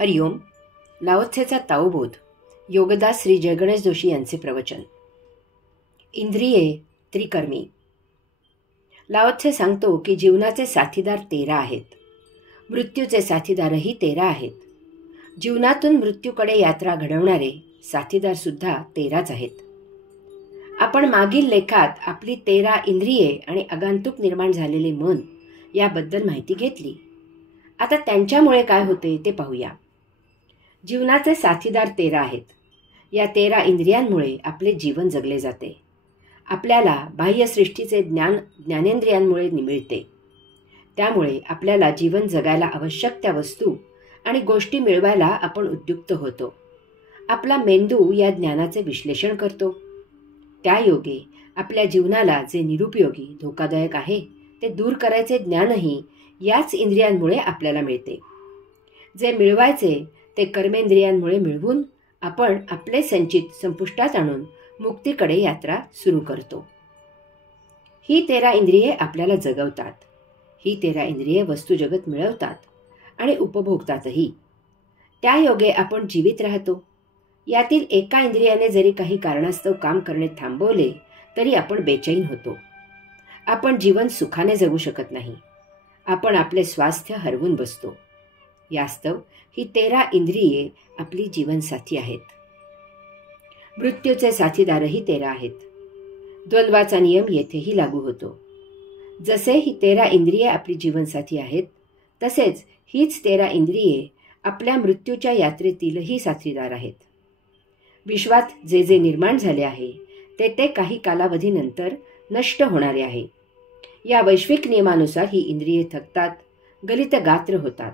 हरिओम. लाओत्सेचा ताओबोध. योगदास श्री जयगणेश जोशी यांचे प्रवचन. इंद्रिये त्रिकर्मी. लाओत्से सांगतो की जीवनाचे साथीदार 13 आहेत. मृत्यूचे साथीदारही 13 आहेत. जीवनातून मृत्यूकडे यात्रा घडवणारे साथीदार सुद्धा 13च आहेत. आपण मागील लेखात आपली 13 इंद्रिये आणि आगंतुक निर्माण झालेले मन याबद्दल माहिती घेतली. आता त्यांच्यामुळे काय होते ते पाहूया. जीवनाचे साथीदार 13 आहेत. या 13 इंद्रियांमुळे आपले जीवन जगले जाते. आपल्याला बाह्यसृष्टीचे ज्ञान ज्ञानेंद्रियांमुळे मिळते. त्यामुळे आपल्याला जीवन जगायला आवश्यक त्या वस्तू आणि गोष्टी मिळवायला आपण उद्युक्त होतो. आपला मेंदू या ज्ञानाचे विश्लेषण करतो. त्यायोगे आपल्या जीवनाला जे निरुपयोगी धोकादायक आहे ते दूर करायचे ज्ञानही याच इंद्रियांमुळे आपल्याला मिळते. जे मिळवायचे ते कर्मेंद्रियांमुळे मिळवून आपण आपले संचित संपुष्टात आणून मुक्तीकडे यात्रा सुरू करतो. ही 13 इंद्रिये आपल्याला जगवतात. ही 13 इंद्रिये वस्तुजगत मिळवतात आणि उपभोगतातही. त्यायोगे आपण जीवित राहतो. यातील एका इंद्रियाने जरी काही कारणास्तव काम करणे थांबवले तरी आपण बेचैन होतो. आपण जीवन सुखाने जगू शकत नाही. आपण आपले स्वास्थ्य हरवून बसतो. यास्तव ही 13 इंद्रिये आपली जीवनसाथी आहेत. मृत्यूचे साथीदारही 13 आहेत. द्वंद्वाचा नियम येथेही लागू होतो. जसे ही 13 इंद्रिये आपली जीवनसाथी आहेत, तसेच हीच 13 इंद्रिये आपल्या मृत्यूच्या यात्रेतीलही साथीदार आहेत. विश्वात जे जे निर्माण झाले आहे ते काही कालावधीनंतर नष्ट होणारे आहे. या वैश्विक नियमानुसार ही इंद्रिये थकतात, गलित गात्र होतात,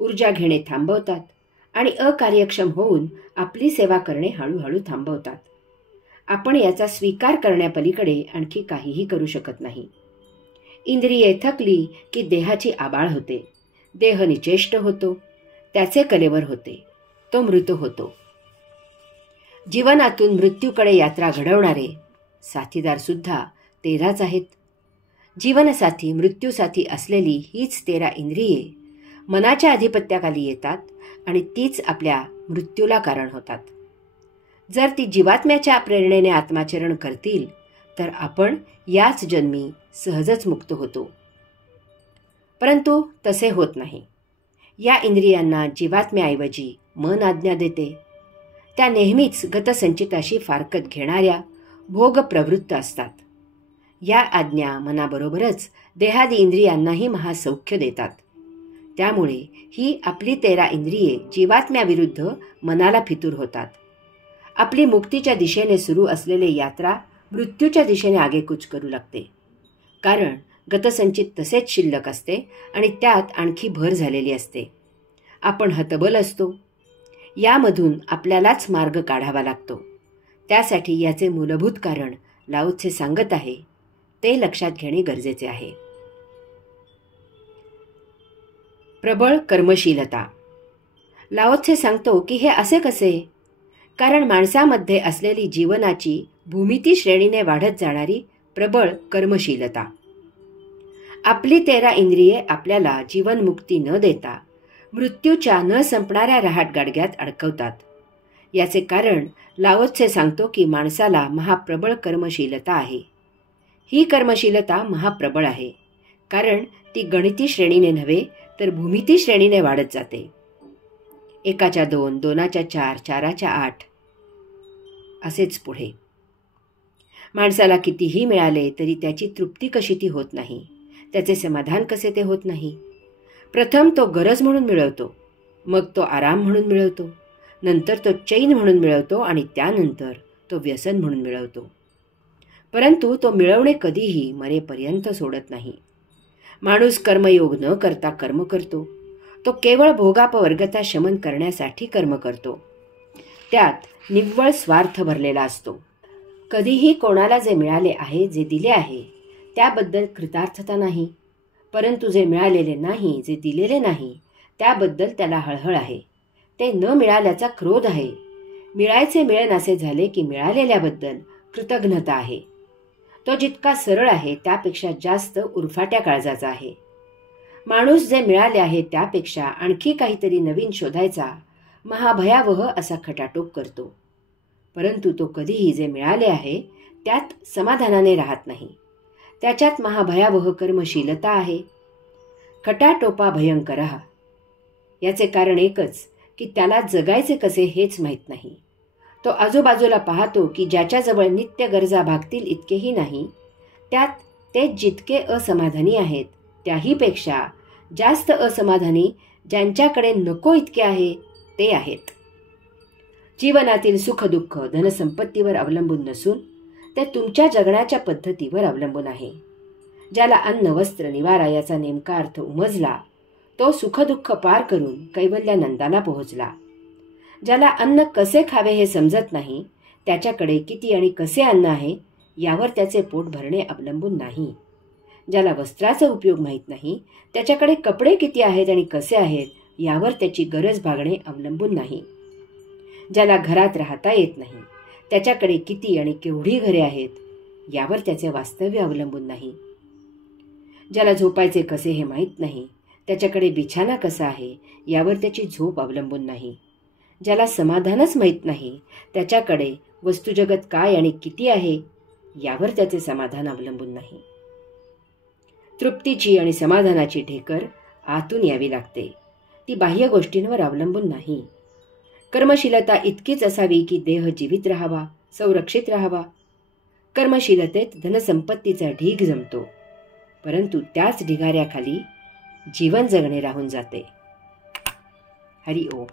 ऊर्जा घेणे थांबवतात आणि अकार्यक्षम होऊन आपली सेवा करणे हळूहळू थांबवतात. आपण याचा स्वीकार करण्यापलीकडे आणखी काहीही करू शकत नाही. इंद्रिये थकली की देहाची आबाळ होते. देह निचेष्ट होतो. त्याचे कलेवर होते. तो मृत होतो. जीवनातून मृत्यूकडे यात्रा घडवणारे साथीदार सुद्धा 13च आहेत. जीवनसाथी मृत्यूसाथी असलेली हीच 13 इंद्रिये मनाच्या अधिपत्याखाली येतात आणि तीच आपल्या मृत्यूला कारण होतात. जर ती जीवात्म्याच्या प्रेरणेने आत्माचरण करतील तर आपण याच जन्मी सहजच मुक्त होतो. परंतु तसे होत नाही. या इंद्रियांना जीवात्म्याऐवजी मन आज्ञा देते. त्या नेहमीच गतसंचिताशी फारकत घेणाऱ्या भोगप्रवृत्त असतात. या आज्ञा मनाबरोबरच देहादी इंद्रियांनाही महासौख्य देतात. त्यामुळे ही आपली 13 इंद्रिये जीवात्म्याविरुद्ध मनाला फितूर होतात. आपली मुक्तीच्या दिशेने सुरू असलेली यात्रा मृत्यूच्या दिशेने आगेकूच करू लागते. कारण गतसंचित तसेच शिल्लक असते आणि त्यात आणखी भर झालेली असते. आपण हतबल असतो. यामधून आपल्यालाच मार्ग काढावा लागतो. त्यासाठी याचे मूलभूत कारण लाओत्से सांगत आहे ते लक्षात घेणे गरजेचे आहे. प्रबळ कर्मशीलता. लाओत्से सांगतो की हे असे कसे? कारण माणसामध्ये असलेली जीवनाची भूमिती श्रेणीने वाढत जाणारी प्रबळ कर्मशीलता. आपली 13 इंद्रिये आपल्याला जीवनमुक्ती न देता मृत्यूच्या न संपणाऱ्या रहाटगाडग्यात अडकवतात. याचे कारण लाओत्से सांगतो की माणसाला महाप्रबळ कर्मशीलता आहे. ही कर्मशीलता महाप्रबळ आहे कारण ती गणिती श्रेणीने नव्हे तर भूमिती श्रेणीने वाढत जाते. 1च्या 2, 2च्या 4, 4च्या 8 असेच पुढे. माणसाला कितीही मिळाले तरी त्याची तृप्ती कशी ती होत नाही. त्याचे समाधान कसे ते होत नाही. प्रथम तो गरज म्हणून मिळवतो, मग तो आराम म्हणून मिळवतो, नंतर तो चैन म्हणून मिळवतो आणि त्यानंतर तो व्यसन म्हणून मिळवतो. परंतु तो मिळवणे कधीही मरेपर्यंत सोडत नाही. माणूस कर्मयोग न करता कर्म करतो. तो केवळ भोगापवर्गता शमन करण्यासाठी कर्म करतो. त्यात निव्वळ स्वार्थ भरलेला असतो. कधीही कोणाला जे मिळाले आहे, जे दिले आहे त्याबद्दल कृतार्थता नाही. परंतु जे मिळालेले नाही, जे दिलेले नाही त्याबद्दल त्याला हळहळ आहे. ते न मिळाल्याचा क्रोध आहे. मिळायचे मिळेनासे झाले की मिळालेल्याबद्दल कृतज्ञता आहे. तो जितका सरळ आहे त्यापेक्षा जास्त उरफाट्या काळजाचा आहे. माणूस जे मिळाले आहे त्यापेक्षा आणखी काहीतरी नवीन शोधायचा महाभयावह असा खटाटोप करतो. परंतु तो कधीही जे मिळाले आहे त्यात समाधानाने राहत नाही. त्याच्यात महाभयावह कर्मशीलता आहे. खटाटोपा भयंकरः. याचे कारण एकच की त्याला जगायचे कसे हेच माहीत नाही. तो आजूबाजूला पाहतो की ज्याच्याजवळ नित्य गरजा भागतील इतकेही नाही, त्यात ते जितके असमाधानी आहेत त्याहीपेक्षा जास्त असमाधानी ज्यांच्याकडे नको इतके आहे ते आहेत. जीवनातील सुखदुःख धनसंपत्तीवर अवलंबून नसून ते तुमच्या जगण्याच्या पद्धतीवर अवलंबून आहे. ज्याला अन्न वस्त्र निवारा याचा नेमका अर्थ उमजला तो सुखदुःख पार करून कैवल्यानंदाला पोहोचला. ज्याला अन्न कसे खावे हे समजत नाही त्याच्याकडे किती आणि कसे अन्न आहे यावर त्याचे पोट भरणे अवलंबून नाही. ज्याला वस्त्राचा उपयोग माहीत नाही त्याच्याकडे कपडे किती आहेत आणि कसे आहेत यावर त्याची गरज भागणे अवलंबून नाही. ज्याला घरात राहता येत नाही त्याच्याकडे किती आणि केवढी घरे आहेत यावर त्याचे वास्तव्य अवलंबून नाही. ज्याला झोपायचे कसे हे माहीत नाही त्याच्याकडे बिछाना कसा आहे यावर त्याची झोप अवलंबून नाही. ज्याला समाधानच माहीत नाही त्याच्याकडे वस्तुजगत काय आणि किती आहे यावर त्याचे समाधान अवलंबून नाही. तृप्तीची आणि समाधानाची ढेकर आतून यावी लागते, ती बाह्य गोष्टींवर अवलंबून नाही. कर्मशीलता इतकीच असावी की देह जीवित राहावा, संरक्षित राहावा. कर्मशीलतेत धनसंपत्तीचा ढीग जमतो, परंतु त्याच ढिगाऱ्याखाली जीवन जगणे राहून जाते. हरि ओम.